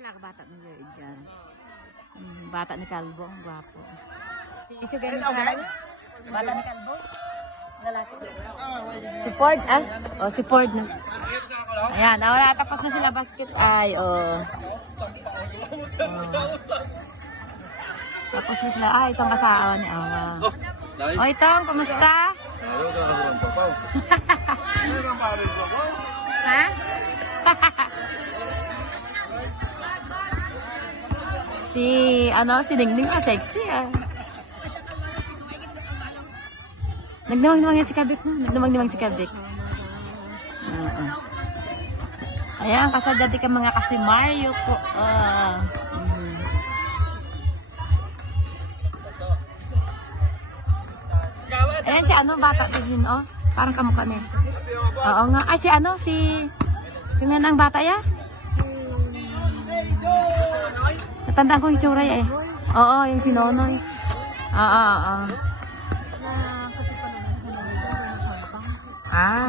Bata ni Lloyd dyan. Bata ni Calvo, ang gwapo. Si ganun pa. Bata ni Calvo. Lalaki. Si Ford, ah? O, si Ford na. Ayan, wala. Tapos na sila basket. Ay, Tapos na sila. Ay, itong kasawa ni Awa. O, itong, kumusta? Ha? Si Ningning pa, sexy ah. Nagdamang-damang si Kabik mo. Nagdamang-damang si Kabik. Ayan, kasadati ka mga kasi Mario po. Ayan si bata din, oh. Parang kamukha niya. Oo nga. Ay, si yung nga ng bata ya? Natandaan ko yung tsura eh. Oo, yung si Nonoy. Oo. Ah.